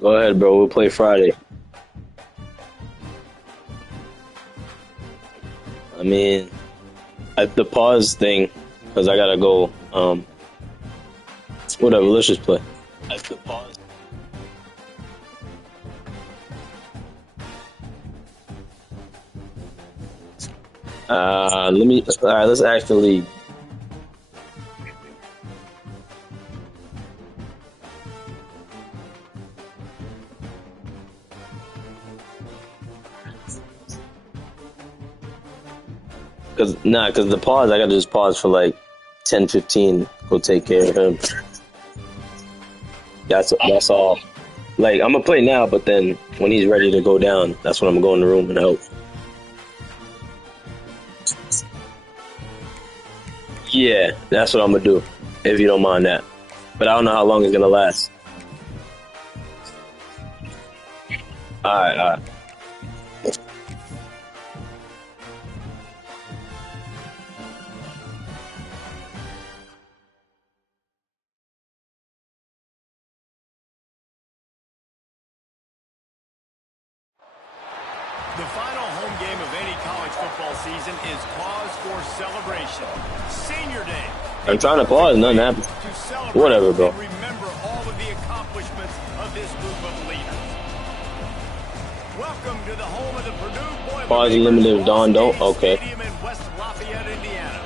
Go ahead, bro. We'll play Friday. I mean, the pause thing, because I gotta go. Whatever. Let's just play. At the pause. Let me. All right. Let's actually. Cause the pause, I gotta just pause for like 10, 15. Go take care of him. That's all. Like I'm gonna play now, but then when he's ready to go down, that's when I'm gonna go in the room and help. Yeah, that's what I'm gonna do, if you don't mind that. But I don't know how long it's gonna last. All right, all right. The final home game of any college football season is cause for celebration. Senior Day. I'm trying to pause, nothing happened. To celebrate Whatever, bro. and remember all of the accomplishments of this group of leaders. Welcome to the home of the Purdue Boilermakers. Pause limited, Don, don't? Okay. Stadium in West Lafayette, Indiana.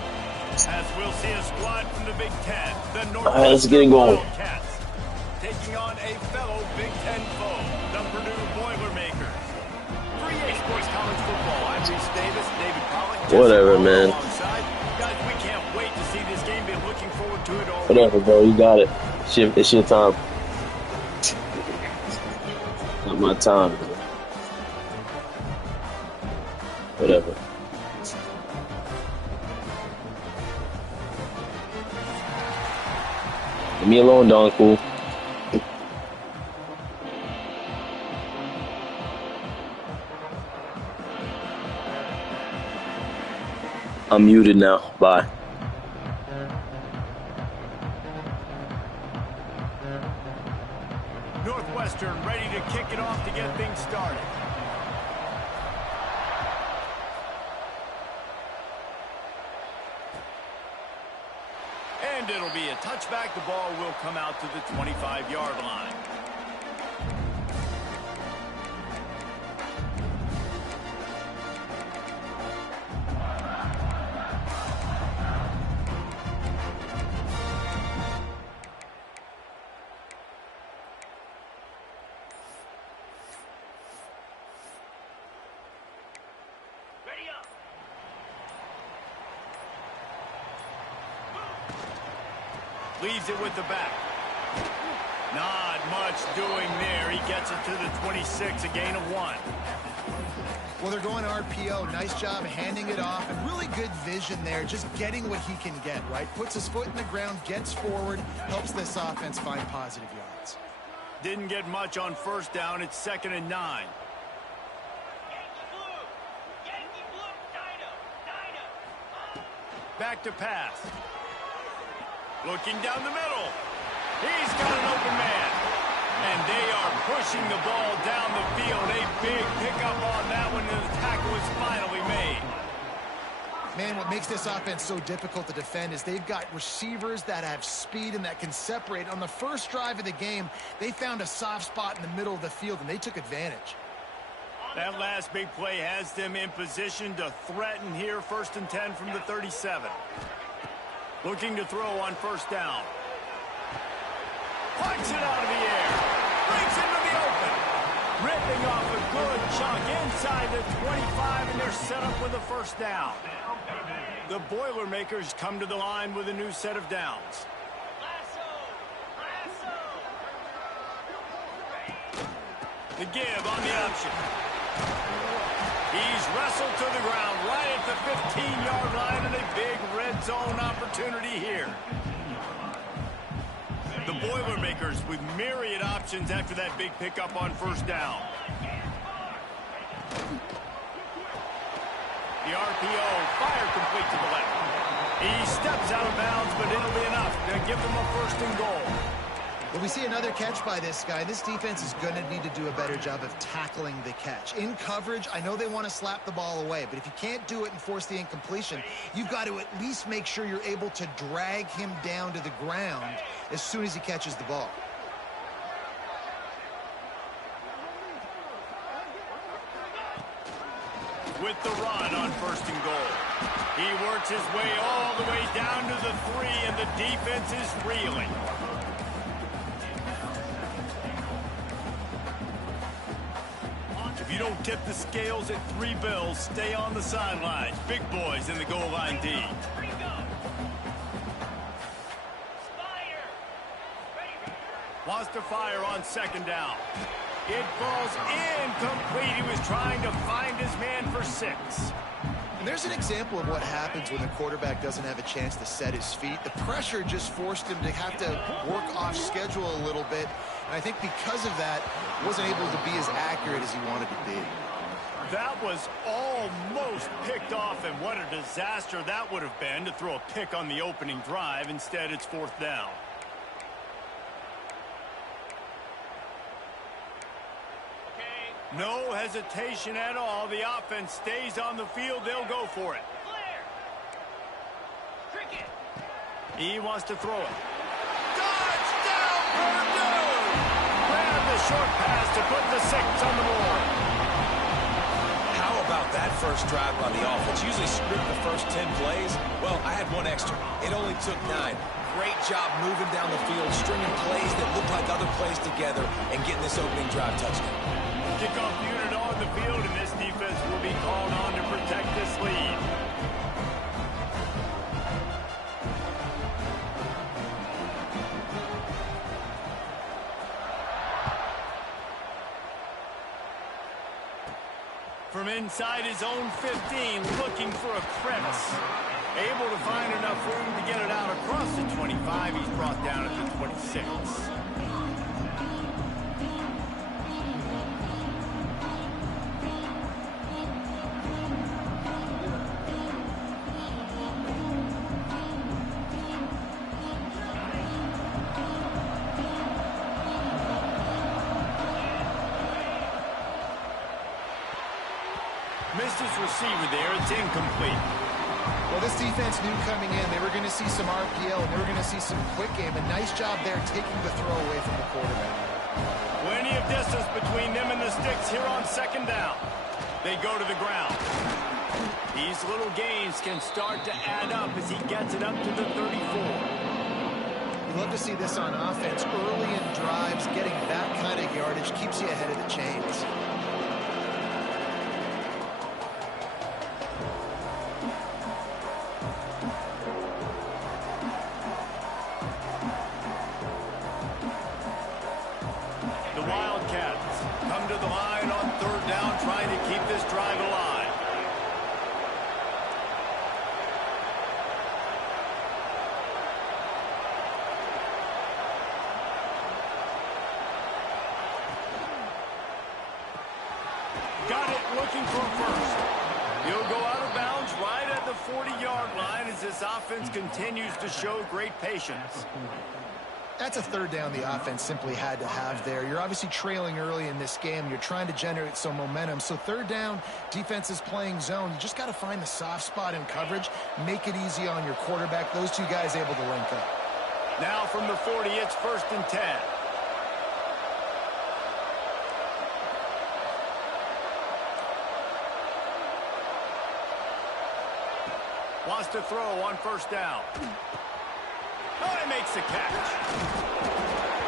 As we'll see a squad from the Big Ten, the All right, let's get it Northwestern going. Wildcats, taking on a fellow Big Ten foe, the Purdue Boilermakers. Sports College Football. I'm Reese Davis, David Pollock. Whatever, man. Guys, we can't wait to see this game. Been looking forward to it all. Whatever, bro. You got it. It's your time. Not my time. Whatever. Leave me alone, Don. Cool. I'm muted now. Bye. Northwestern ready to kick it off to get things started. And it'll be a touchback. The ball will come out to the 25-yard line. Leaves it with the back. Not much doing there. He gets it to the 26, a gain of 1. Well, they're going RPO. Nice job handing it off, and really good vision there, just getting what he can get, right? Puts his foot in the ground, gets forward, helps this offense find positive yards. Didn't get much on first down. It's 2nd and 9. Back to pass. Looking down the middle. He's got an open man. And they are pushing the ball down the field. A big pickup on that one, and the tackle is finally made. Man, what makes this offense so difficult to defend is they've got receivers that have speed and that can separate. On the first drive of the game, they found a soft spot in the middle of the field, and they took advantage. That last big play has them in position to threaten here. 1st and 10 from the 37. Looking to throw on first down. Punch it out of the air. Breaks into the open. Ripping off a good chunk inside the 25, and they're set up with a first down. The Boilermakers come to the line with a new set of downs. The give on the option. He's wrestled to the ground right at the 15-yard line, and a big red zone opportunity here. The Boilermakers with myriad options after that big pickup on first down. The RPO fire complete to the left. He steps out of bounds, but it'll be enough to give them a 1st and goal. Well, we see another catch by this guy. This defense is going to need to do a better job of tackling the catch. In coverage, I know they want to slap the ball away, but if you can't do it and force the incompletion, you've got to at least make sure you're able to drag him down to the ground as soon as he catches the ball. With the run on 1st and goal. He works his way all the way down to the 3, and the defense is reeling. If you don't tip the scales at 3 bills, stay on the sidelines. Big boys in the goal line D. Wants to fire on 2nd down. It falls incomplete. He was trying to find his man for 6. And there's an example of what happens when the quarterback doesn't have a chance to set his feet. The pressure just forced him to have to work off schedule a little bit. And I think because of that, wasn't able to be as accurate as he wanted to be. That was almost picked off, and what a disaster that would have been to throw a pick on the opening drive. Instead, it's 4th down. No hesitation at all. The offense stays on the field. They'll go for it. He wants to throw it. Touchdown, Purdue! Grab the short pass to put the 6 on the board. How about that first drive by the offense? Usually script the first 10 plays. Well, I had one extra. It only took 9. Great job moving down the field, stringing plays that look like other plays together, and getting this opening drive touchdown. Kickoff unit on the field, and this defense will be called on to protect this lead. From inside his own 15, looking for a crevice. Able to find enough room to get it out across the 25. He's brought down at the 26. Missed his receiver there. It's incomplete. Well, this defense knew coming in they were going to see some RPO and they were going to see some quick game. A nice job there taking the throw away from the quarterback. Plenty of distance between them and the sticks here on 2nd down. They go to the ground. These little gains can start to add up as he gets it up to the 34. You love to see this on offense. Early in drives, getting that kind of yardage keeps you ahead of the chains. The Wildcats come to the line on 3rd down, trying to keep this drive alive. Got it, looking for first. He'll go out of bounds right at the 40-yard line as this offense continues to show great patience. That's a 3rd down the offense simply had to have there. You're obviously trailing early in this game. You're trying to generate some momentum. So 3rd down, defense is playing zone. You just got to find the soft spot in coverage, make it easy on your quarterback. Those two guys able to link up. Now from the 40, it's 1st and 10. Wants to throw on 1st down. Oh, he makes the catch.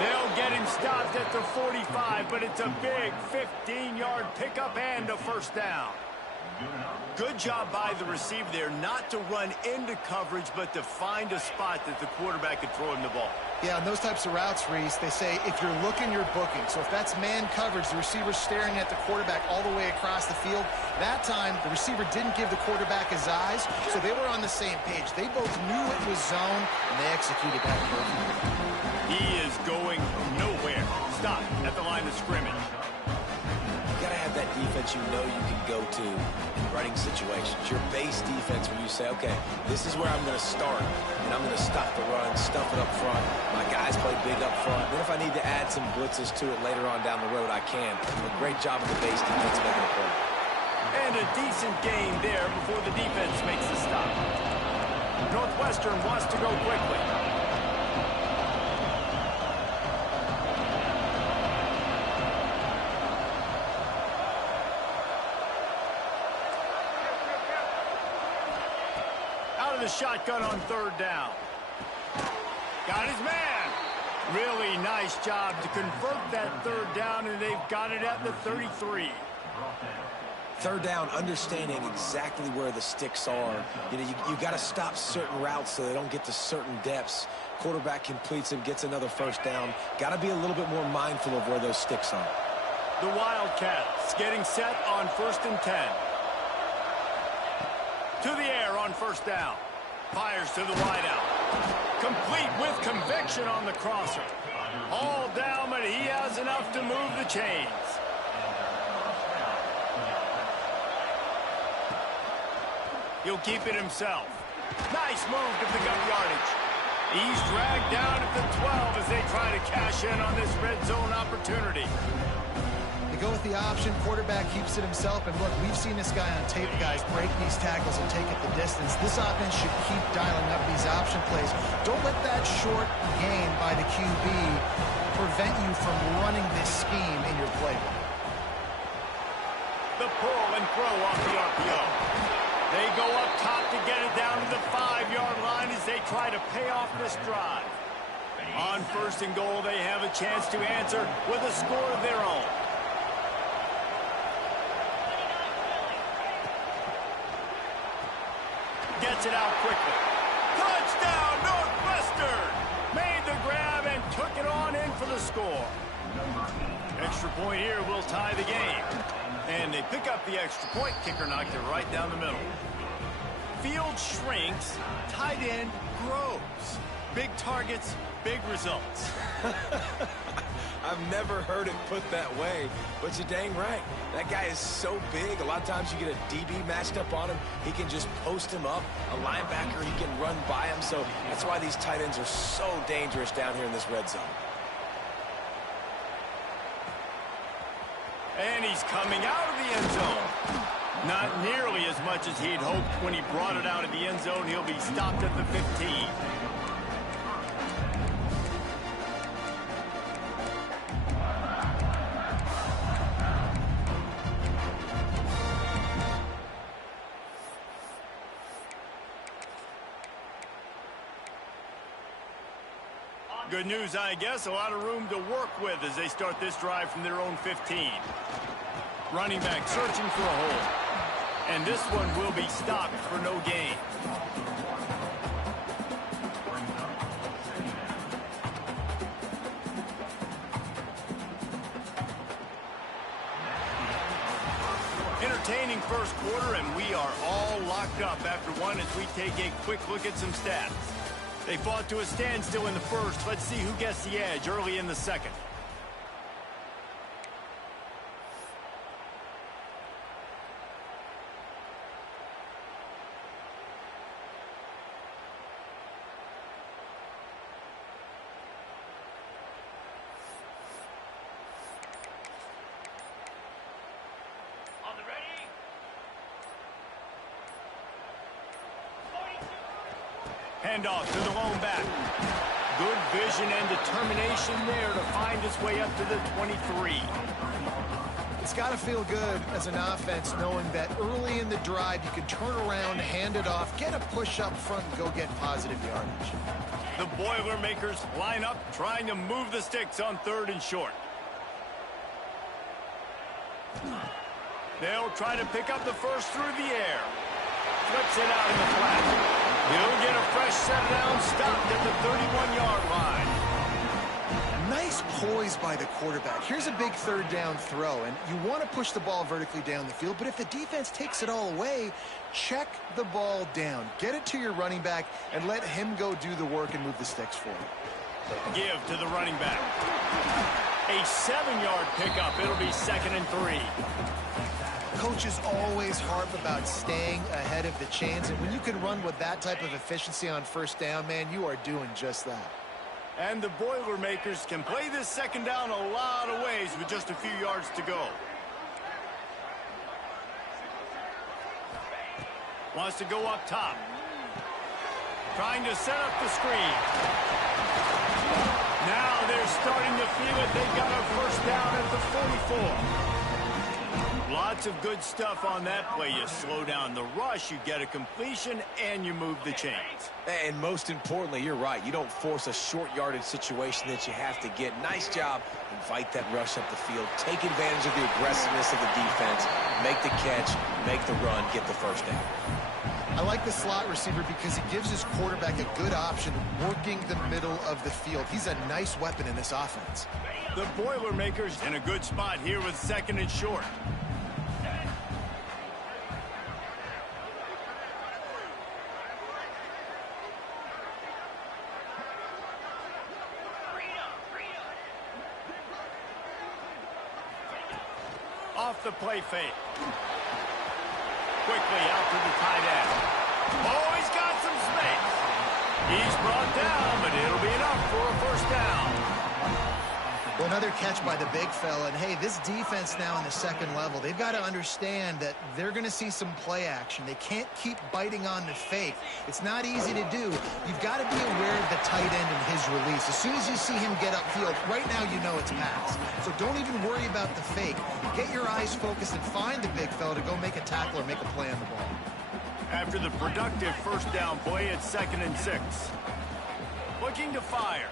They'll get him stopped at the 45, but it's a big 15-yard pickup and a 1st down. Good job by the receiver there not to run into coverage, but to find a spot that the quarterback could throw him the ball. Yeah, on those types of routes, Reese, they say if you're looking, you're booking. So if that's man coverage, the receiver's staring at the quarterback all the way across the field. That time, the receiver didn't give the quarterback his eyes, so they were on the same page. They both knew it was zone, and they executed that perfectly. He is going nowhere. Stop at the line of scrimmage. You gotta have that defense you know you can go to in running situations. Your base defense where you say, okay, this is where I'm going to start, and I'm going to stop the run, stuff it up front. My guys play big up front. Then if I need to add some blitzes to it later on down the road, I can. A great job of the base defense making a play. And a decent gain there before the defense makes the stop. Northwestern wants to go quickly. Out of the shotgun on third down. Got his man. Really nice job to convert that third down, and they've got it at the 33. Third down, understanding exactly where the sticks are. You know, you got to stop certain routes so they don't get to certain depths. Quarterback completes them, gets another first down. Got to be a little bit more mindful of where those sticks are. The Wildcats getting set on 1st and 10. To the air on first down. Fires to the wideout. Complete with conviction on the crosser. All down, but he has enough to move the chains. He'll keep it himself. Nice move to pick up yardage. He's dragged down at the 12 as they try to cash in on this red zone opportunity. They go with the option. Quarterback keeps it himself. And look, we've seen this guy on tape, guys, break these tackles and take it the distance. This offense should keep dialing up these option plays. Don't let that short gain by the QB prevent you from running this scheme in your playbook. The pull and throw off the RPO. They go up top to get it down to the 5-yard line as they try to pay off this drive. On 1st and goal, they have a chance to answer with a score of their own. Gets it out quickly. Touchdown, Northwestern! Made the grab and took it on in for the score. Extra point here will tie the game. And they pick up the extra point. Kicker knocked it right down the middle. Field shrinks, tight end grows. Big targets, big results. I've never heard it put that way, but you're dang right. That guy is so big. A lot of times you get a DB matched up on him. He can just post him up. A linebacker, he can run by him. So that's why these tight ends are so dangerous down here in this red zone. And he's coming out of the end zone. Not nearly as much as he'd hoped when he brought it out of the end zone. He'll be stopped at the 15. Good news, I guess. A lot of room to work with as they start this drive from their own 15. Running back searching for a hole. And this one will be stopped for no gain. Entertaining first quarter, and we are all locked up after one as we take a quick look at some stats. They fought to a standstill in the first. Let's see who gets the edge early in the second. Handoff to the lone back. Good vision and determination there to find his way up to the 23. It's got to feel good as an offense knowing that early in the drive you can turn around, hand it off, get a push up front, and go get positive yardage. The Boilermakers line up trying to move the sticks on 3rd and short. They'll try to pick up the first through the air. Flips it out in the flat. He'll get a fresh set down, stopped at the 31-yard line. Nice poise by the quarterback. Here's a big 3rd down throw, and you want to push the ball vertically down the field, but if the defense takes it all away, check the ball down. Get it to your running back and let him go do the work and move the sticks for you. Give to the running back. A 7-yard pickup. It'll be 2nd and 3. coaches always harp about staying ahead of the chains, and when you can run with that type of efficiency on first down, man, you are doing just that. And the Boilermakers can play this second down a lot of ways with just a few yards to go. Wants to go up top. Trying to set up the screen. Now they're starting to feel it. They've got a first down at the 44. Lots of good stuff on that play. You slow down the rush, you get a completion, and you move the chains. And most importantly, you're right. You don't force a short yardage situation that you have to get. Nice job. Invite that rush up the field. Take advantage of the aggressiveness of the defense. Make the catch, make the run, get the first down. I like the slot receiver because he gives his quarterback a good option working the middle of the field. He's a nice weapon in this offense. The Boilermakers in a good spot here with second and short. Off the play fake. Quickly out to the tight end. Oh, he's got some space. He's brought down, but it'll be enough for a first down. Well, another catch by the big fella. And, hey, this defense now in the second level, they've got to understand that they're going to see some play action. They can't keep biting on the fake. It's not easy to do. You've got to be aware of the tight end and his release. As soon as you see him get upfield, right now you know it's pass. So don't even worry about the fake. Get your eyes focused and find the big fella to go make a tackle or make a play on the ball. After the productive first down play, it's 2nd and 6. Looking to fire.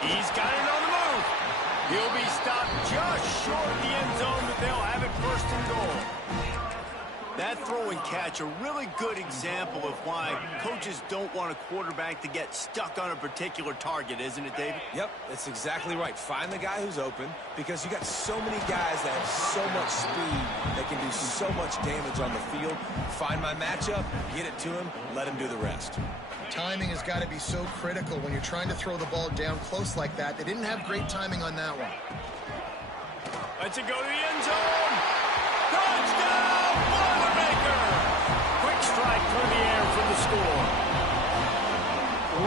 He's got it on the move. He'll be stopped just short of the end zone, but they'll have it 1st and goal. That throw and catch, a really good example of why coaches don't want a quarterback to get stuck on a particular target, isn't it, David? Yep, that's exactly right. Find the guy who's open because you got so many guys that have so much speed that can do so much damage on the field. Find my matchup, get it to him, let him do the rest. Timing has got to be so critical when you're trying to throw the ball down close like that. They didn't have great timing on that one. Let's it go to the end zone. Touchdown, Boilermaker! Quick strike through the air for the score.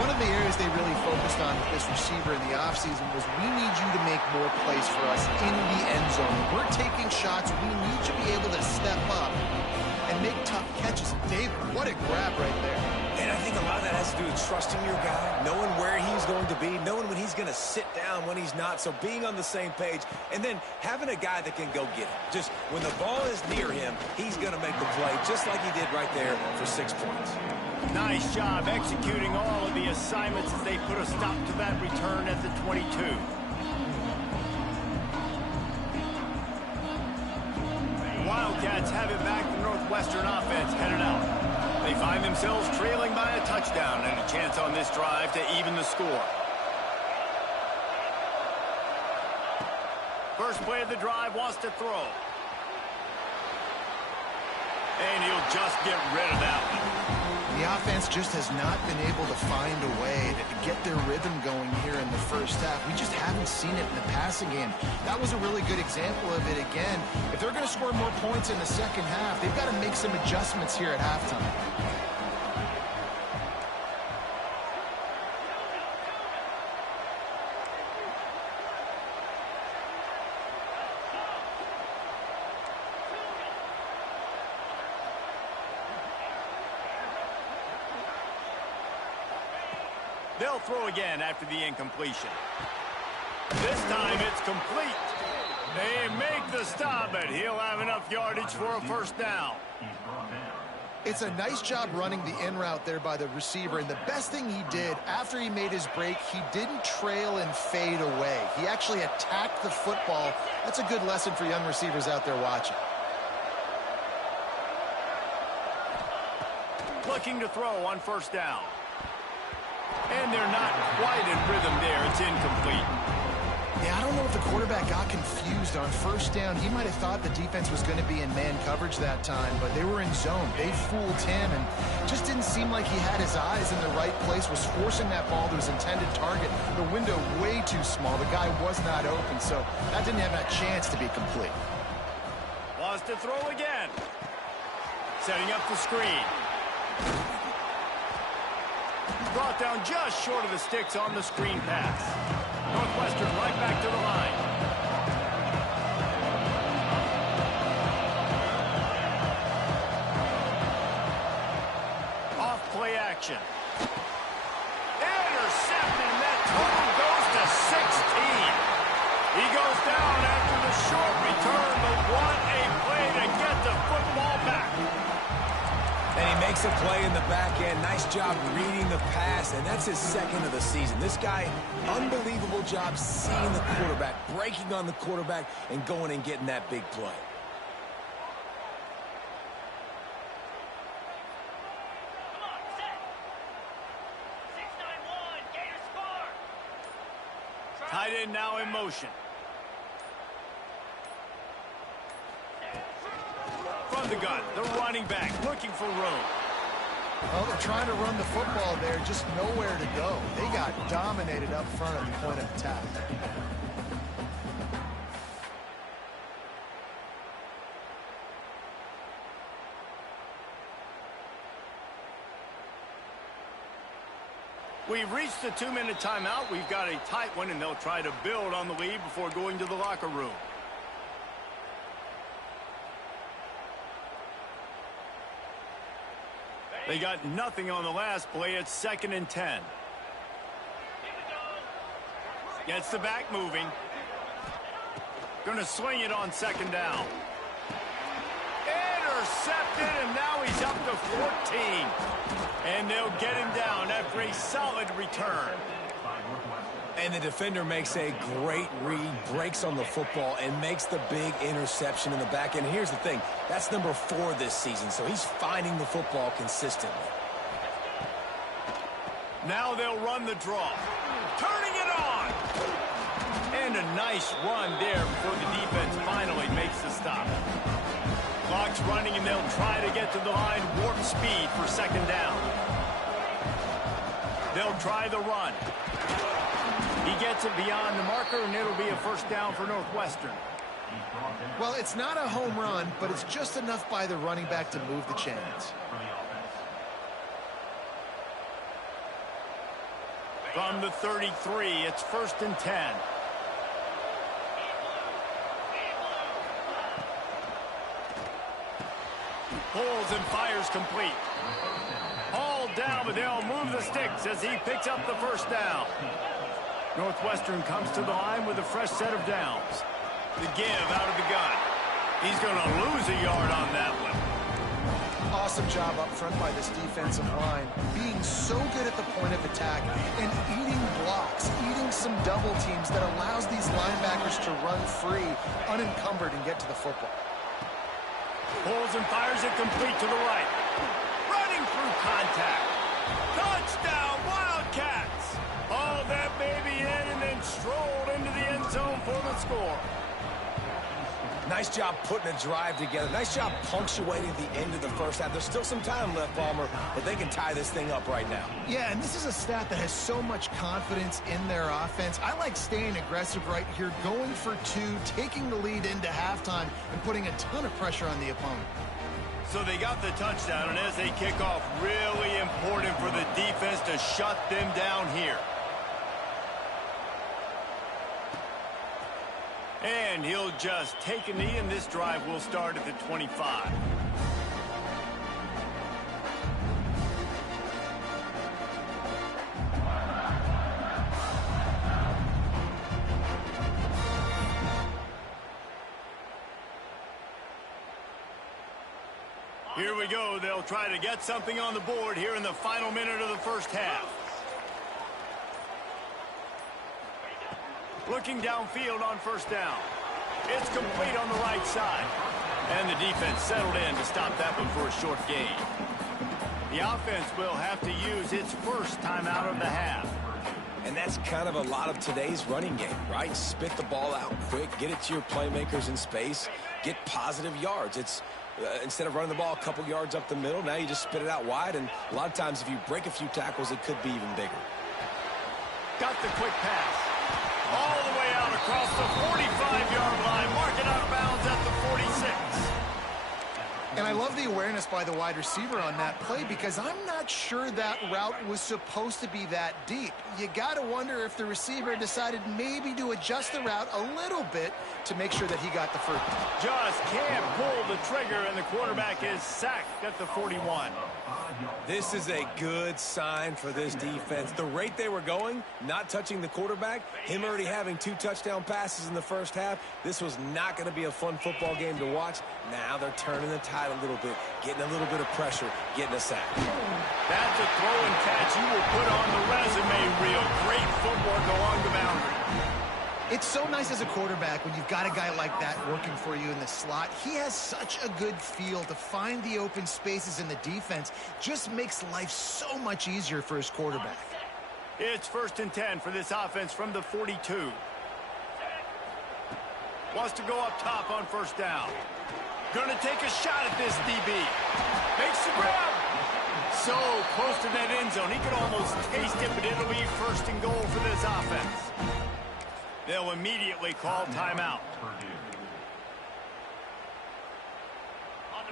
One of the areas they really focused on with this receiver in the offseason was we need you to make more plays for us in the end zone. We're taking shots. We need you to be able to step up and make tough catches. David, what a grab right there. And I think a lot of that has to do with trusting your guy, knowing where he's going to be, knowing when he's going to sit down, when he's not, so being on the same page, and then having a guy that can go get it. Just when the ball is near him, he's going to make the play, just like he did right there for 6 points. Nice job executing all of the assignments as they put a stop to that return at the 22. Wildcats have it back. The Northwestern offense headed out. They find themselves trailing by a touchdown and a chance on this drive to even the score. First play of the drive, wants to throw. And he'll just get rid of that one. The offense just has not been able to find a way to get their rhythm going here in the first half. We just haven't seen it in the passing game. That was a really good example of it again. If they're going to score more points in the second half, they've got to make some adjustments here at halftime. They'll throw again after the incompletion. This time it's complete. They make the stop, but he'll have enough yardage for a first down. It's a nice job running the in route there by the receiver, and the best thing he did after he made his break, he didn't trail and fade away. He actually attacked the football. That's a good lesson for young receivers out there watching. Looking to throw on first down. And they're not quite in rhythm there. It's incomplete. Yeah, I don't know if the quarterback got confused on first down. He might have thought the defense was going to be in man coverage that time, but they were in zone. They fooled him, and just didn't seem like he had his eyes in the right place, was forcing that ball to his intended target. The window way too small. The guy was not open, so that didn't have a chance to be complete. Lost to throw again. Setting up the screen. Brought down just short of the sticks on the screen pass. Northwestern right back to the line. Off play action. Intercepted, and that total goes to 16. He goes down after the short return, but what a play to get the football back. And he makes a play in the back end. Nice job reading the pass, and that's his second of the season. This guy, unbelievable job seeing the quarterback, breaking on the quarterback, and going and getting that big play. Tight end now in motion. From the gun, the running back looking for room. Well, they're trying to run the football there, just nowhere to go. They got dominated up front at the point of attack. We've reached the 2-minute timeout. We've got a tight one, and they'll try to build on the lead before going to the locker room. They got nothing on the last play. It's 2nd and 10. Gets the back moving. Going to swing it on 2nd down. Intercepted, and now he's up to 14. And they'll get him down after a solid return. And the defender makes a great read, breaks on the football, and makes the big interception in the back end. Here's the thing. That's number 4 this season, so he's finding the football consistently. Now they'll run the draw. Turning it on. And a nice run there before the defense finally makes the stop. Clock's running, and they'll try to get to the line, warp speed for 2nd down. They'll try the run. He gets it beyond the marker, and it'll be a 1st down for Northwestern. Well, it's not a home run, but it's just enough by the running back to move the chains. From the 33, it's 1st and 10. Pulls and fires complete. All down, but they'll move the sticks as he picks up the 1st down. Northwestern comes to the line with a fresh set of downs. The give out of the gun. He's going to lose a yard on that one. Awesome job up front by this defensive line, being so good at the point of attack and eating blocks, eating some double teams that allows these linebackers to run free, unencumbered, and get to the football. Pulls and fires it complete to the right. Running through contact. Touchdown, Wildcats! All that baby in and then strolled into the end zone for the score. Nice job putting a drive together. Nice job punctuating the end of the 1st half. There's still some time left, Palmer, but they can tie this thing up right now. Yeah, and this is a staff that has so much confidence in their offense. I like staying aggressive right here, going for 2, taking the lead into halftime, and putting a ton of pressure on the opponent. So they got the touchdown, and as they kick off, really important for the defense to shut them down here. And he'll just take a knee, and this drive will start at the 25. Here we go. They'll try to get something on the board here in the final minute of the 1st half. Looking downfield on 1st down. It's complete on the right side. And the defense settled in to stop that one for a short gain. The offense will have to use its 1st timeout of the half. And that's kind of a lot of today's running game, right? Spit the ball out quick, get it to your playmakers in space, get positive yards. It's instead of running the ball a couple yards up the middle, now you just spit it out wide, and a lot of times if you break a few tackles, it could be even bigger. Got the quick pass. All the way out across the 45-yard line, marking out of bounds at the 46. I love the awareness by the wide receiver on that play because I'm not sure that route was supposed to be that deep. You got to wonder if the receiver decided maybe to adjust the route a little bit to make sure that he got the first. Just can't pull the trigger, and the quarterback is sacked at the 41. This is a good sign for this defense. The rate they were going, not touching the quarterback, him already having 2 touchdown passes in the first half, this was not going to be a fun football game to watch. Now they're turning the tide a little bit, getting a little bit of pressure, getting a sack. That's a throw and catch you will put on the resume reel. Great footwork along the boundary. It's so nice as a quarterback when you've got a guy like that working for you in the slot. He has such a good feel to find the open spaces in the defense. Just makes life so much easier for his quarterback. It's 1st and 10 for this offense from the 42. Wants to go up top on 1st down. Gonna take a shot at this DB. Makes the grab. So close to that end zone. He could almost taste it, but it'll be 1st and goal for this offense. They'll immediately call timeout.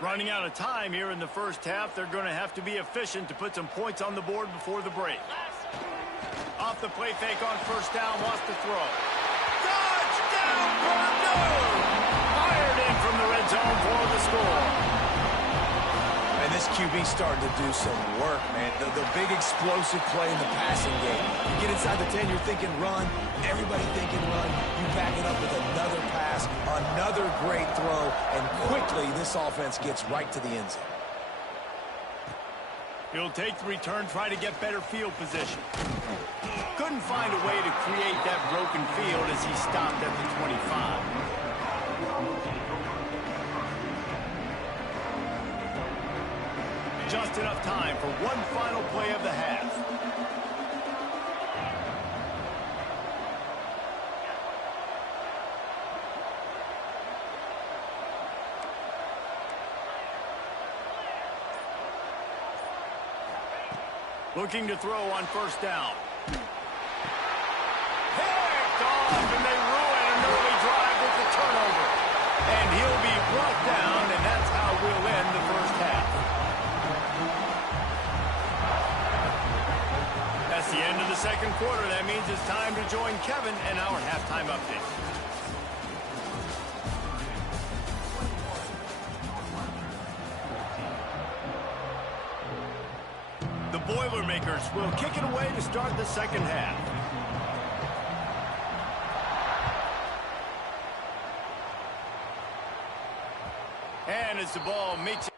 Running out of time here in the first half. They're going to have to be efficient to put some points on the board before the break. Off the play fake on 1st down. Wants to throw. Touchdown, Purdue! Fired in from the red zone for the score. And this QB starting to do some work, man. The big explosive play in the passing game. You get inside the 10, you're thinking run. Everybody thinking run. You back it up with another pass, another great throw, and quickly this offense gets right to the end zone. He'll take the return, try to get better field position. Couldn't find a way to create that broken field as he stopped at the 25. Just enough time for one final play of the half. Looking to throw on 1st down. Picked off, and they ruin an early drive with the turnover. And he'll be brought down, and that's how we'll end the first half. That's the end of the 2nd quarter. That means it's time to join Kevin and our halftime update. The Boilermakers will kick it away to start the 2nd half. And as the ball makes it.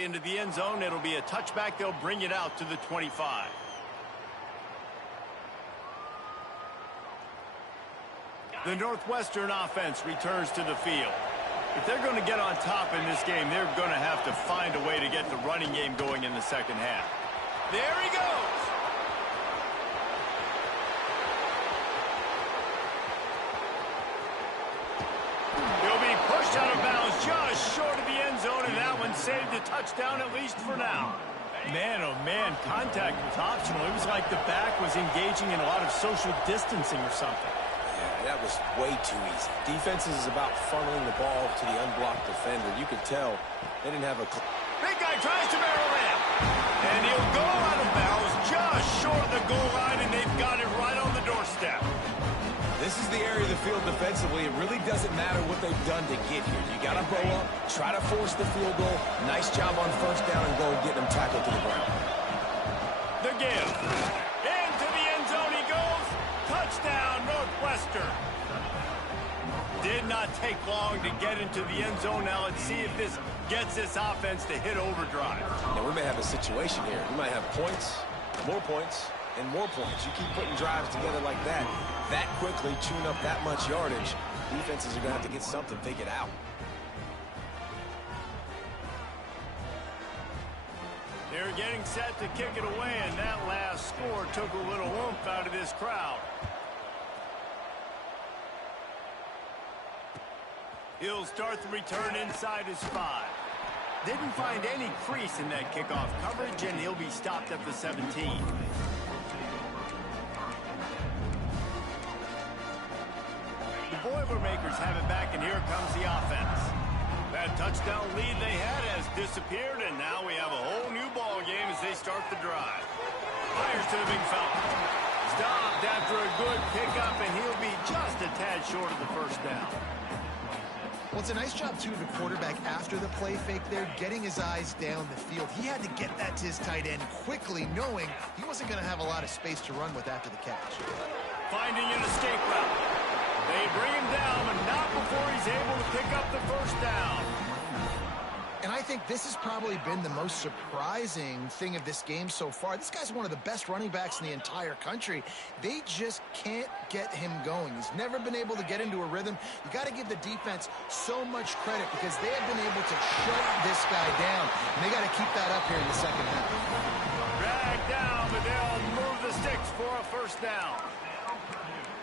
Into the end zone, it'll be a touchback. They'll bring it out to the 25. The Northwestern offense returns to the field. If they're going to get on top in this game, they're going to have to find a way to get the running game going in the second half. There he goes. He'll be pushed out of bounds just short of the end zone, and that one saved a touchdown at least for now. Man, oh man, contact was optional. It was like the back was engaging in a lot of social distancing or something. That was way too easy. Defenses is about funneling the ball to the unblocked defender. You could tell they didn't have a... Big guy tries to barrel in. And he'll go out of bounds just short of the goal line, and they've got it right on the doorstep. This is the area of the field defensively. It really doesn't matter what they've done to get here. You got to blow up, try to force the field goal. Nice job on first down and go and get them tackled to the ground. The give. Into the end zone he goes. Touchdown, Northwestern. Did not take long to get into the end zone. Now let's see if this gets this offense to hit overdrive. Now we may have a situation here. We might have points, and more points. You keep putting drives together like that quickly, chewing up that much yardage, defenses are going to have to get something figured out. They're getting set to kick it away, and that last score took a little oomph out of this crowd. He'll start the return inside his 5. Didn't find any crease in that kickoff coverage, and he'll be stopped at the 17. The Boilermakers have it back, and here comes the offense. That touchdown lead they had has disappeared, and now we have a whole new ball game as they start the drive. Fires to the big fella. Stopped after a good pickup, and he'll be just a tad short of the first down. Well, it's a nice job, too, of the quarterback after the play fake there, getting his eyes down the field. He had to get that to his tight end quickly, knowing he wasn't going to have a lot of space to run with after the catch. Finding an escape route. They bring him down, but not before he's able to pick up the first down. And I think this has probably been the most surprising thing of this game so far. This guy's one of the best running backs in the entire country. They just can't get him going. He's never been able to get into a rhythm. You got to give the defense so much credit because they have been able to shut this guy down. And they got to keep that up here in the second half. Dragged down, but they'll move the sticks for a first down.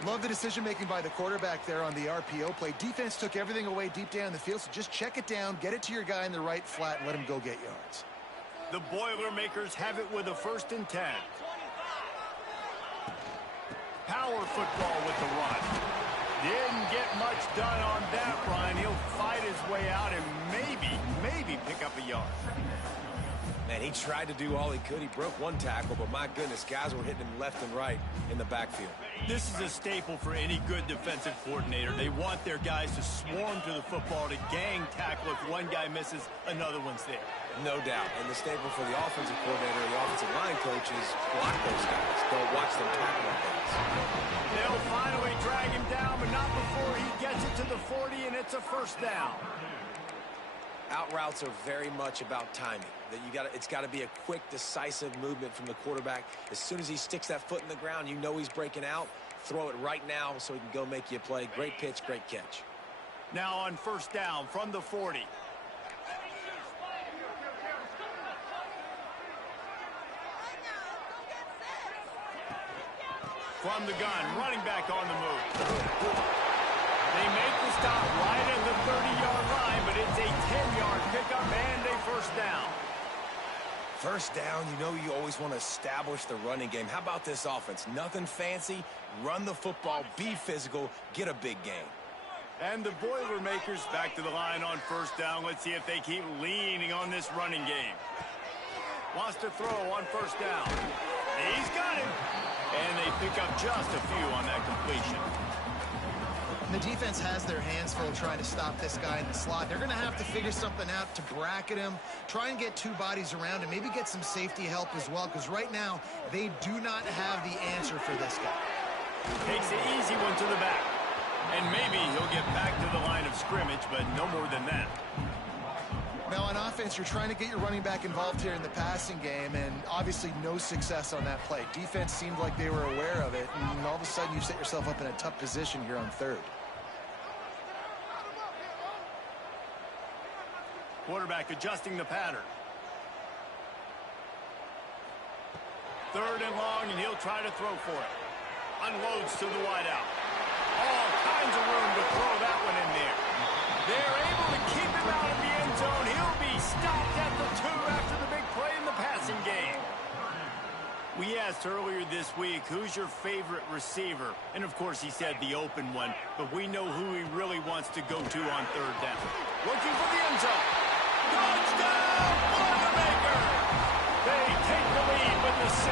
Love the decision-making by the quarterback there on the RPO play. Defense took everything away deep down the field, so just check it down, get it to your guy in the right flat, and let him go get yards. The Boilermakers have it with a 1st and 10. Power football with the run. Didn't get much done on that run. He'll fight his way out and maybe pick up a yard. Man, he tried to do all he could. He broke one tackle, but my goodness, guys were hitting him left and right in the backfield. This is a staple for any good defensive coordinator. They want their guys to swarm to the football, to gang tackle. If one guy misses, another one's there. No doubt. And the staple for the offensive coordinator and the offensive line coach is block those guys. Don't watch them tackle them guys. They'll finally drag him down, but not before he gets it to the 40, and it's a first down. Out routes are very much about timing. It's got to be a quick, decisive movement from the quarterback. As soon as he sticks that foot in the ground, you know he's breaking out. Throw it right now so he can go make you a play. Great pitch, great catch. Now on first down from the 40. From the gun, running back on the move. They make the stop right at the 30-yard line, but it's a 10-yard pickup and a first down. First down, you know you always want to establish the running game. How about this offense? Nothing fancy. Run the football, be physical, get a big gain. And the Boilermakers back to the line on first down. Let's see if they keep leaning on this running game. Wants to throw on first down. He's got it. And they pick up just a few on that completion. And the defense has their hands full trying to stop this guy in the slot. They're going to have to figure something out to bracket him, try and get two bodies around him, maybe get some safety help as well, because right now they do not have the answer for this guy. Takes the easy one to the back. And maybe he'll get back to the line of scrimmage, but no more than that. Now, on offense, you're trying to get your running back involved here in the passing game, and obviously no success on that play. Defense seemed like they were aware of it, and all of a sudden you set yourself up in a tough position here on third. Quarterback adjusting the pattern. Third and long, and he'll try to throw for it. Unloads to the wideout. All kinds of room to throw that one in there. They're able to keep him out of the end zone. He'll be stopped at the 2 after the big play in the passing game. We asked earlier this week, who's your favorite receiver? And, of course, he said the open one. But we know who he really wants to go to on third down. Looking for the end zone. Touchdown, Boilermakers! They take the lead with the 6.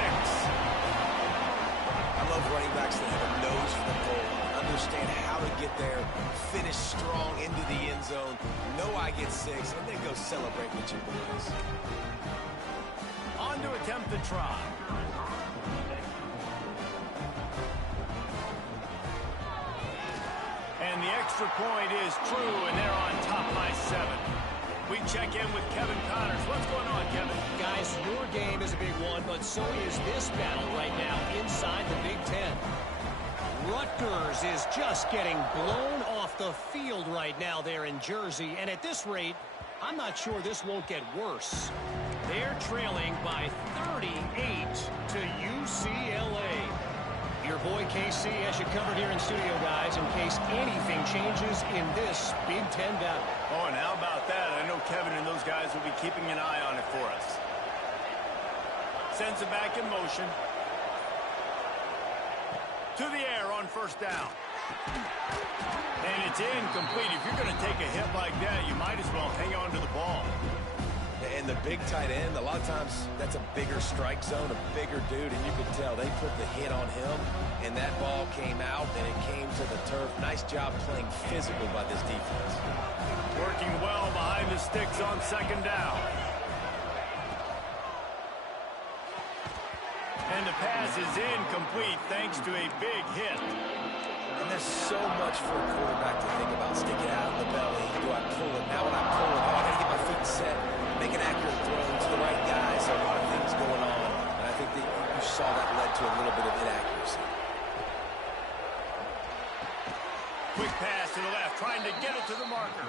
I love running backs that have a nose for the goal, understand how to get there, finish strong into the end zone, know I get 6, and then go celebrate with your boys. On to attempt the try. And the extra point is true, and they're on top by 7. We check in with Kevin Connors. What's going on, Kevin? Guys, your game is a big one, but so is this battle right now inside the Big Ten. Rutgers is just getting blown off the field right now there in Jersey, and at this rate, I'm not sure this won't get worse. They're trailing by 38 to UCLA. Your boy KC has you covered here in studio, guys, in case anything changes in this Big Ten battle. Oh, and how about that? I know Kevin and those guys will be keeping an eye on it for us. Sends it back in motion. To the air on first down. And it's incomplete. If you're going to take a hit like that, you might as well hang on to the ball. And the big tight end, a lot of times that's a bigger strike zone, a bigger dude, and you could tell they put the hit on him, and that ball came out, and it came to the turf. Nice job playing physical by this defense. Working well behind the sticks on second down. And the pass is incomplete thanks to a big hit. And there's so much for a quarterback to think about. Stick it out of the belly. Do I pull it? Now when I pull it, I got to get my feet set. Make an accurate throw to the right guys. So a lot of things going on. And I think that you saw that led to a little bit of inaccuracy. Quick pass to the left, trying to get it to the marker.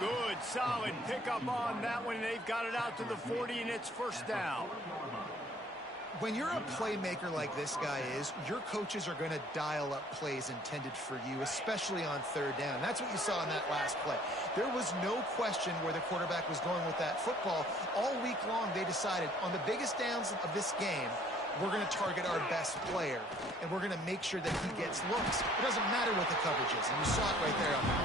Good, solid pickup on that one. They've got it out to the 40, and it's first down. When you're a playmaker like this guy is, your coaches are going to dial up plays intended for you, especially on third down. That's what you saw in that last play. There was no question where the quarterback was going with that football. All week long, they decided on the biggest downs of this game, we're going to target our best player, and we're going to make sure that he gets looks. It doesn't matter what the coverage is, and you saw it right there on the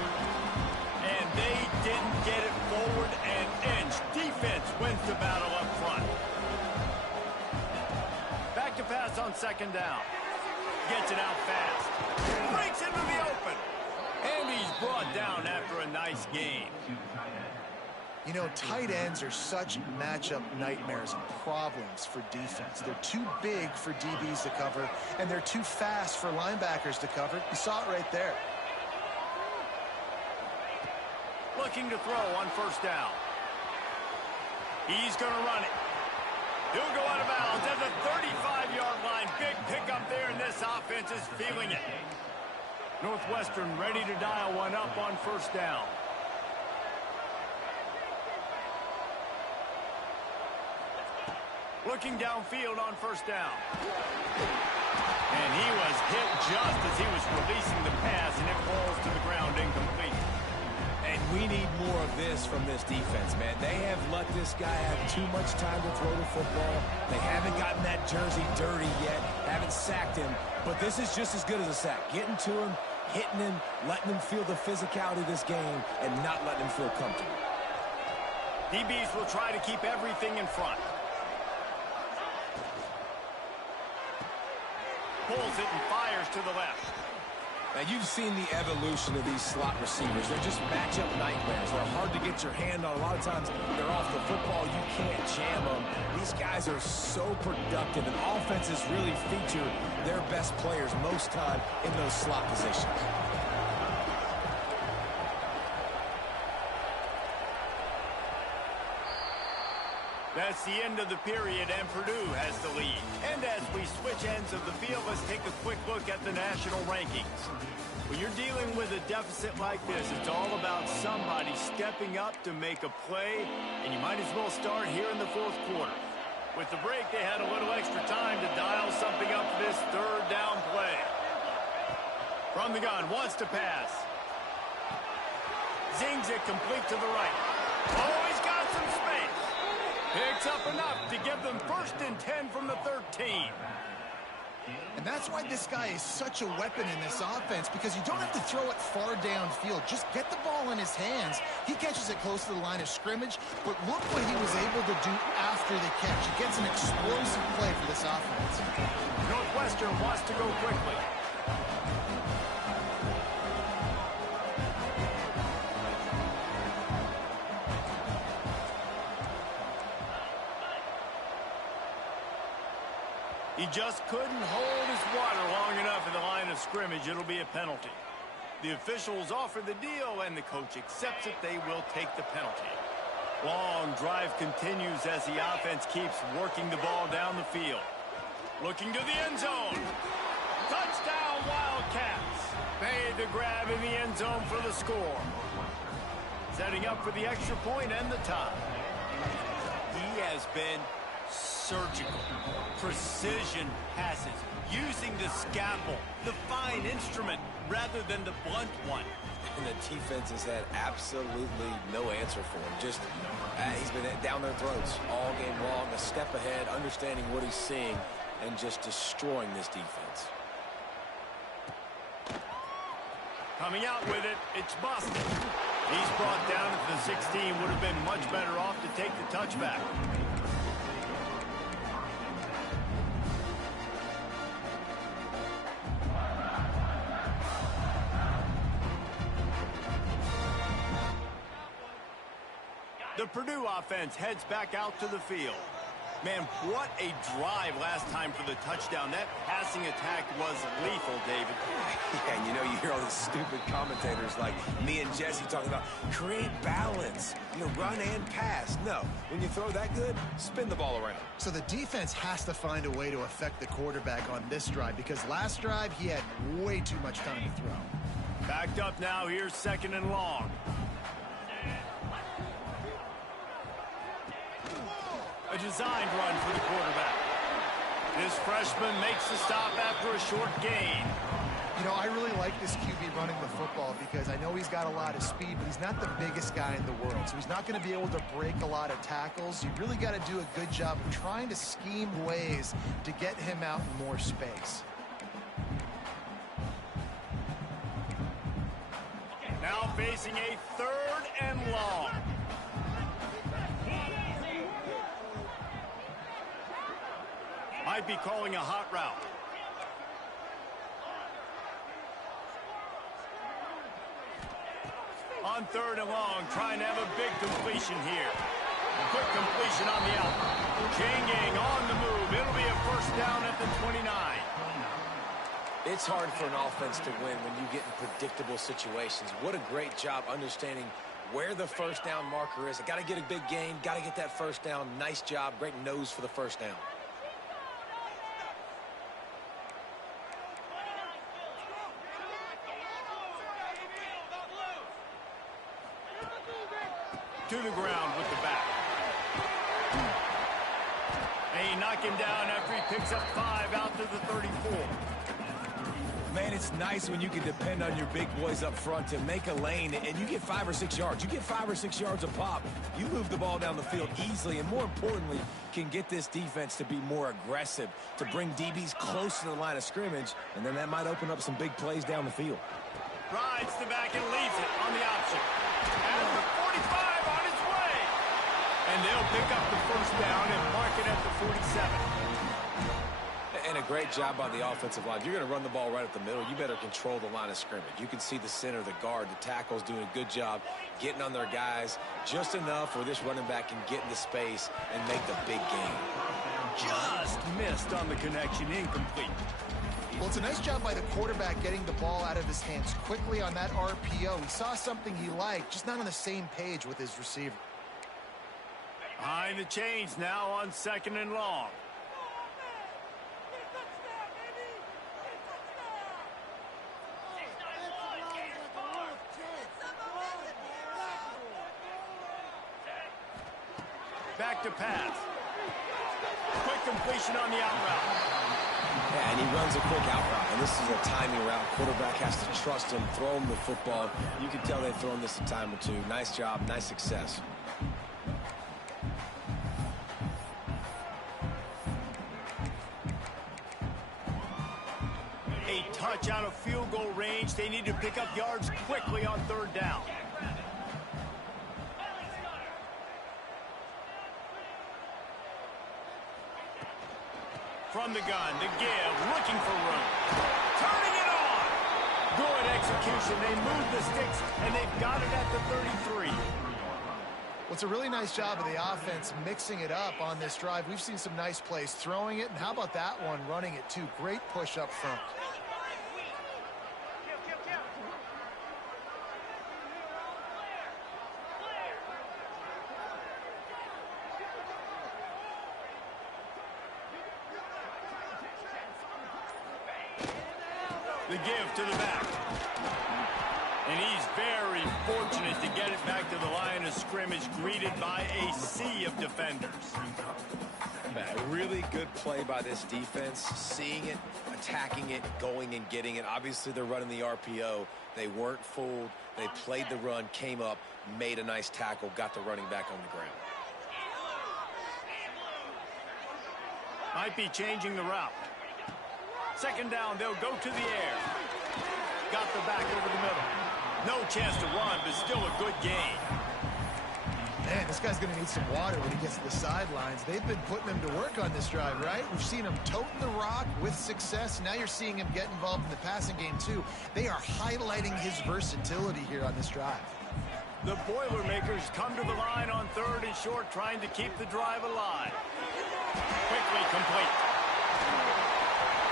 And they didn't get it forward and inch. Defense wins the battle up front. Back to pass on second down. Gets it out fast. Breaks into the open. And he's brought down after a nice gain. You know, tight ends are such matchup nightmares and problems for defense. They're too big for DBs to cover, and they're too fast for linebackers to cover. You saw it right there. Looking to throw on first down. He's going to run it. He'll go out of bounds at the 35-yard line. Big pickup there, and this offense is feeling it. Northwestern ready to dial one up on first down. Looking downfield on first down. And he was hit just as he was releasing the pass, and it falls to the ground incomplete. And we need more of this from this defense, man. They have let this guy have too much time to throw the football. They haven't gotten that jersey dirty yet, haven't sacked him. But this is just as good as a sack. Getting to him, hitting him, letting him feel the physicality of this game, and not letting him feel comfortable. DBs will try to keep everything in front. Pulls it and fires to the left. Now, you've seen the evolution of these slot receivers. They're just matchup nightmares. They're hard to get your hand on. A lot of times, they're off the football. You can't jam them. These guys are so productive, and offenses really feature their best players most time in those slot positions. That's the end of the period, and Purdue has the lead. And as we switch ends of the field, let's take a quick look at the national rankings. When you're dealing with a deficit like this, it's all about somebody stepping up to make a play, and you might as well start here in the fourth quarter. With the break, they had a little extra time to dial something up for this third down play. From the gun, wants to pass. Zings it complete to the right. Oh, he's got some space. Picks up enough to give them 1st and 10 from the 13. And that's why this guy is such a weapon in this offense, because you don't have to throw it far downfield. Just get the ball in his hands. He catches it close to the line of scrimmage, but look what he was able to do after the catch. He gets an explosive play for this offense. Northwestern wants to go quickly. He just couldn't hold his water long enough in the line of scrimmage. It'll be a penalty. The officials offer the deal, and the coach accepts it. They will take the penalty. Long drive continues as the offense keeps working the ball down the field. Looking to the end zone. Touchdown, Wildcats. Made the grab in the end zone for the score. Setting up for the extra point and the tie. He has been surgical, precision passes, using the scalpel, the fine instrument, rather than the blunt one. And the defense has had absolutely no answer for him. Just, he's been down their throats all game long, a step ahead, understanding what he's seeing, and just destroying this defense. Coming out with it, it's Boston. He's brought down at the 16, would have been much better off to take the touchback. The Purdue offense heads back out to the field. Man, what a drive last time for the touchdown. That passing attack was lethal, David. Yeah, and you know, you hear all these stupid commentators like me and Jesse talking about create balance, run and pass. No, when you throw that good, spin the ball around. So the defense has to find a way to affect the quarterback on this drive, because last drive he had way too much time to throw. Backed up now, here's 2nd and long. A designed run for the quarterback. This freshman makes the stop after a short gain. I really like this QB running the football, because I know he's got a lot of speed, but he's not the biggest guy in the world. So he's not going to be able to break a lot of tackles. You really got to do a good job of trying to scheme ways to get him out in more space. Now facing a 3rd and long. Might be calling a hot route. On 3rd and long, trying to have a big completion here. Quick completion on the out. Chain gang on the move. It'll be a 1st down at the 29. It's hard for an offense to win when you get in predictable situations. What a great job understanding where the 1st down marker is. I got to get a big gain, got to get that 1st down. Nice job, great nose for the 1st down. To the ground with the back. And he knocked him down after he picks up 5 out to the 34. Man, it's nice when you can depend on your big boys up front to make a lane, and you get 5 or 6 yards. You get 5 or 6 yards a pop. You move the ball down the field easily, and more importantly, can get this defense to be more aggressive, to bring DBs close to the line of scrimmage, and then that might open up some big plays down the field. Rides the back and leaves it on the option. At the 45 on its way. And they'll pick up the 1st down and mark it at the 47. And a great job by the offensive line. If you're going to run the ball right at the middle, you better control the line of scrimmage. You can see the center, the guard, the tackles doing a good job getting on their guys just enough where this running back can get into space and make the big gain. Just missed on the connection, incomplete. Well, it's a nice job by the quarterback getting the ball out of his hands quickly on that RPO. He saw something he liked, just not on the same page with his receiver. Behind the chains now on 2nd and long. Back to pass. Quick completion on the out route. Yeah, and he runs a quick out route, and this is a timing route. Quarterback has to trust him, throw him the football. You can tell they've thrown this a time or two. Nice job, nice success. A touch out of field goal range. They need to pick up yards quickly on 3rd down. From the gun, the give, looking for room. Turning it on! Good execution. They move the sticks, and they've got it at the 33. Well, it's a really nice job of the offense mixing it up on this drive. We've seen some nice plays throwing it, and how about that one running it too? Great push up front. The give to the back. And he's very fortunate to get it back to the line of scrimmage, greeted by a sea of defenders. A really good play by this defense, seeing it, attacking it, going and getting it. Obviously, they're running the RPO. They weren't fooled. They played the run, came up, made a nice tackle, got the running back on the ground. Might be changing the route. 2nd down, they'll go to the air. Got the back over the middle. No chance to run, but still a good gain. Man, this guy's going to need some water when he gets to the sidelines. They've been putting him to work on this drive, right? We've seen him toting the rock with success. Now you're seeing him get involved in the passing game, too. They are highlighting his versatility here on this drive. The Boilermakers come to the line on 3rd and short, trying to keep the drive alive. Quickly complete.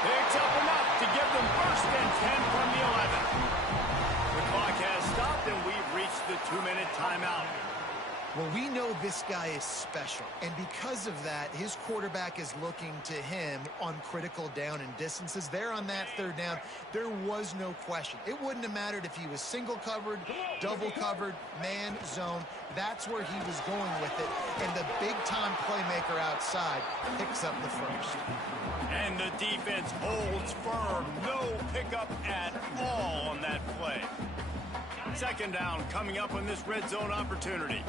Picks up enough to give them 1st and 10 from the 11. The clock has stopped, and we've reached the 2-minute timeout. Well, we know this guy is special, and because of that, his quarterback is looking to him on critical down and distances. There on that 3rd down, there was no question. It wouldn't have mattered if he was single covered, double covered, man, zone. That's where he was going with it, and the big-time playmaker outside picks up the 1st. And the defense holds firm. No pickup at all on that play. 2nd down coming up on this red zone opportunity.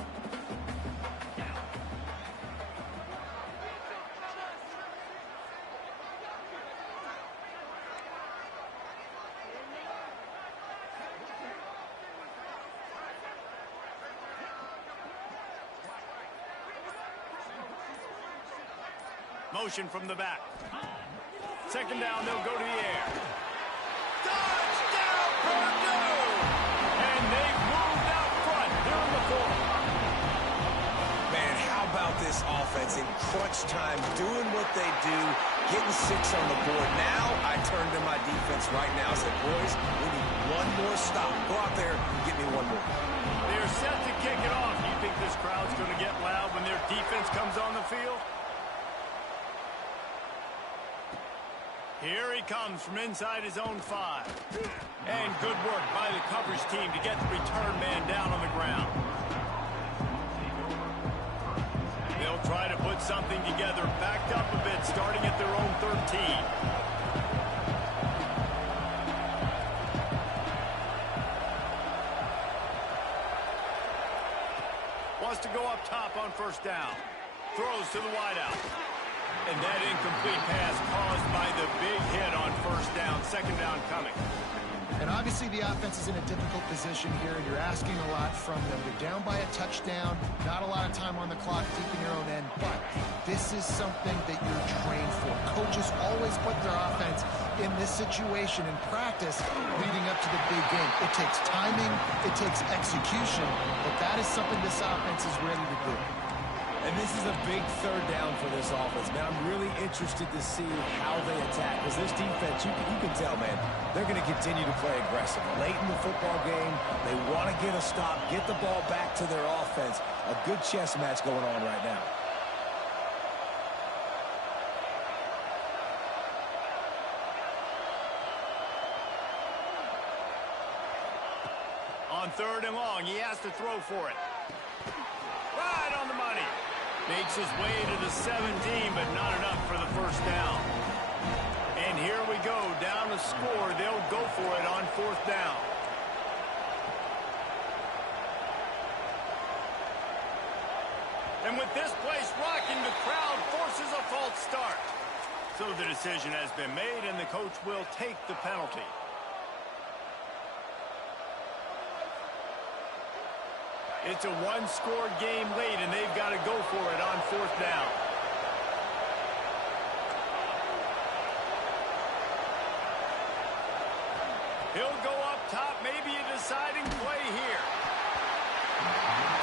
Motion from the back. 2nd down, they'll go to the air. Touchdown, Purdue! And they've moved out front here in the 4th. Man, how about this offense in crunch time, doing what they do, getting 6 on the board. Now I turn to my defense right now and said, boys, we need one more stop. Go out there and get me one more. They're set to kick it off. You think this crowd's going to get loud when their defense comes on the field? Here he comes from inside his own 5. And good work by the coverage team to get the return man down on the ground. They'll try to put something together, backed up a bit, starting at their own 13. Wants to go up top on 1st down. Throws to the wideout. And that incomplete pass caused by the big hit on 1st down. 2nd down coming. And obviously the offense is in a difficult position here, and you're asking a lot from them. They're down by a touchdown, not a lot of time on the clock, deep in your own end, but this is something that you're trained for. Coaches always put their offense in this situation in practice leading up to the big game. It takes timing, it takes execution, but that is something this offense is ready to do. And this is a big third down for this offense, man. I'm really interested to see how they attack. Because this defense, you can tell, man, they're going to continue to play aggressive. Late in the football game, they want to get a stop, get the ball back to their offense. A good chess match going on right now. On 3rd and long, he has to throw for it. Right on the money. Makes his way to the 17, but not enough for the first down. And here we go, down to score. They'll go for it on 4th down. And with this place rocking, the crowd forces a false start. So the decision has been made, and the coach will take the penalty. It's a one-score game late, and they've got to go for it on 4th down. He'll go up top, maybe a deciding play here.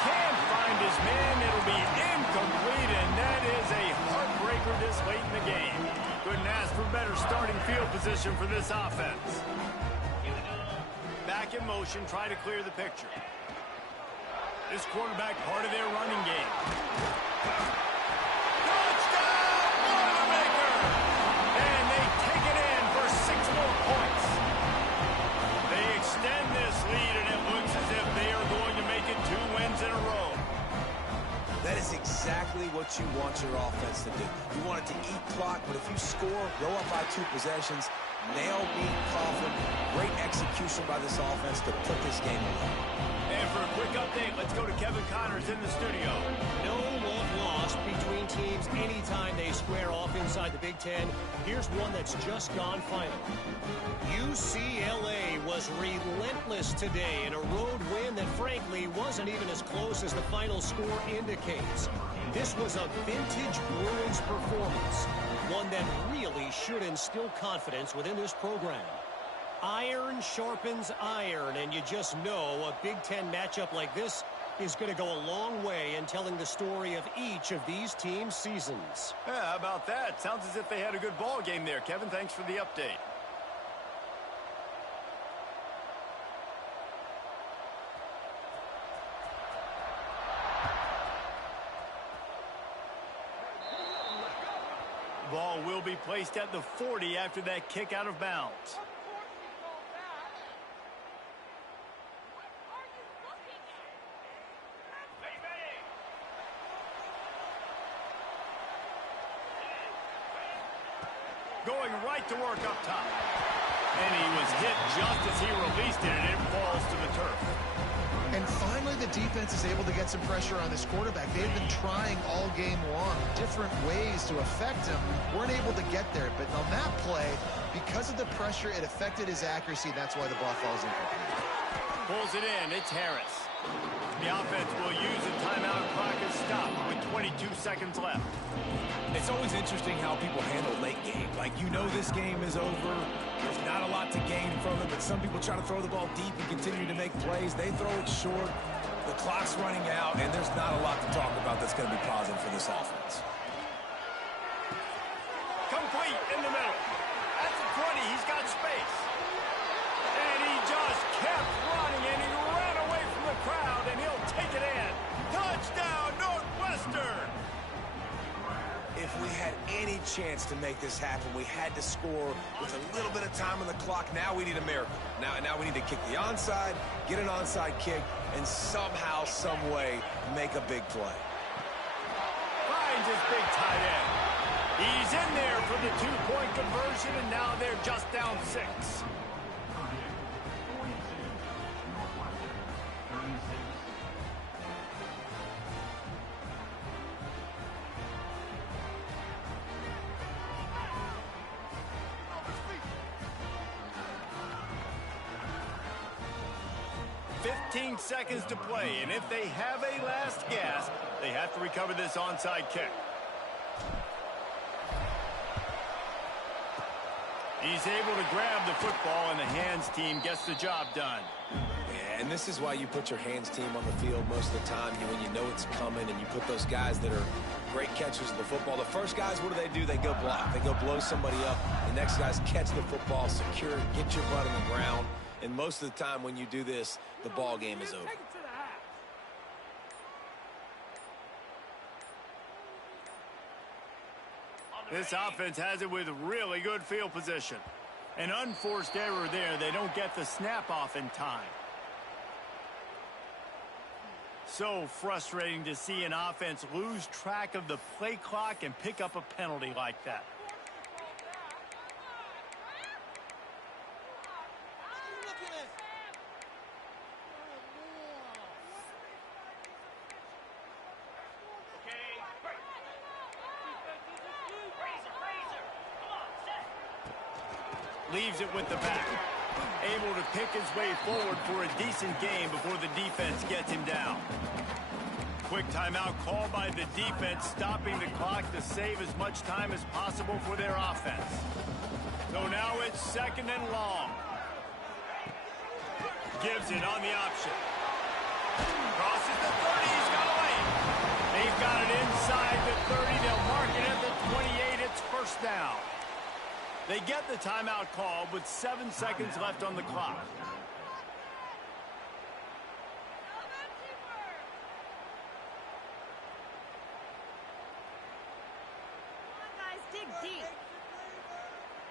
Can't find his man. It'll be incomplete, and that is a heartbreaker this late in the game. Couldn't ask for better starting field position for this offense. Back in motion, try to clear the picture. This quarterback part of their running game. Touchdown, Boilermaker! And they take it in for 6 more points. They extend this lead, and it looks as if they are going to make it 2 wins in a row. That is exactly what you want your offense to do. You want it to eat clock, but if you score, go up by 2 possessions, nail, beat, coffin. Great execution by this offense to put this game away. And for a quick update, let's go to Kevin Connors in the studio. No love lost between teams anytime they square off inside the Big Ten. Here's one that's just gone final. UCLA was relentless today in a road win that frankly wasn't even as close as the final score indicates. This was a vintage Bruins performance, one that really should instill confidence within this program. Iron sharpens iron, and you just know a Big Ten matchup like this is going to go a long way in telling the story of each of these teams' seasons. Yeah, how about that? Sounds as if they had a good ball game there. Kevin, thanks for the update. Ball will be placed at the 40 after that kick out of bounds. Going right to work up top. And he was hit just as he released it, and it falls to the turf. And finally, the defense is able to get some pressure on this quarterback. They've been trying all game long different ways to affect him. Weren't able to get there. But on that play, because of the pressure, it affected his accuracy. That's why the ball falls incomplete. Pulls it in. It's Harris. The offense will use a timeout clock as stopped with 22 seconds left. It's always interesting how people handle late game. Like, you know this game is over. There's not a lot to gain from it, but some people try to throw the ball deep and continue to make plays. They throw it short. The clock's running out, and there's not a lot to talk about that's going to be positive for this offense. Complete in the middle. At the 20, he's got space. And he just kept running, and he ran away from the crowd, and he'll take it in. Touchdown, Northwestern! If we had any chance to make this happen, we had to score with a little bit of time on the clock. Now we need a miracle. Now we need to kick the onside, get an onside kick, and somehow, some way, make a big play. Finds his big tight end. He's in there for the 2-point conversion, and now they're just down 6. Seconds to play, and if they have a last gasp, they have to recover this onside kick. He's able to grab the football, and the hands team gets the job done. Yeah, and this is why you put your hands team on the field most of the time when you know it's coming, and you put those guys that are great catchers of the football. The first guys, what do? They go block. They go blow somebody up. The next guys catch the football, secure, get your butt on the ground. And most of the time when you do this, the ball game is over. This offense has it with really good field position. An unforced error there. They don't get the snap off in time. So frustrating to see an offense lose track of the play clock and pick up a penalty like that. Leaves it with the back. Able to pick his way forward for a decent game before the defense gets him down. Quick timeout called by the defense, stopping the clock to save as much time as possible for their offense. So now it's 2nd and long. Gives it on the option. Crosses the 30. He's going. They've got it inside the 30. They'll mark it at the 28. It's first down. They get the timeout call with 7 seconds left on the clock.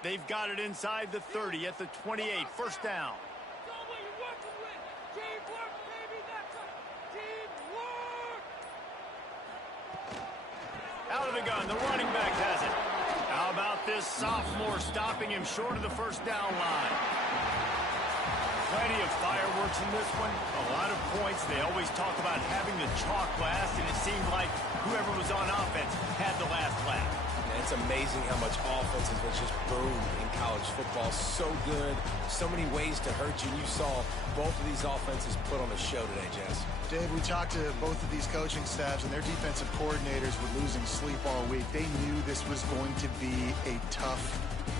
They've got it inside the 30 at the 28. First down. Out of the gun. The running back has it. How about this sophomore stopping him short of the first down line? Plenty of fireworks in this one. A lot of points. They always talk about having the chalk last, and it seemed like whoever was on offense had the last laugh. And it's amazing how much offense has just boomed in college football. So good. So many ways to hurt you. You saw both of these offenses put on a show today, Jess. Dave, we talked to both of these coaching staffs, and their defensive coordinators were losing sleep all week. They knew this was going to be a tough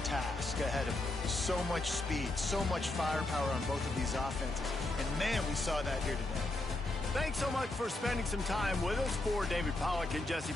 task ahead of them. So much speed, so much firepower on both of these offenses. And, man, we saw that here today. Thanks so much for spending some time with us. For David Pollack and Jesse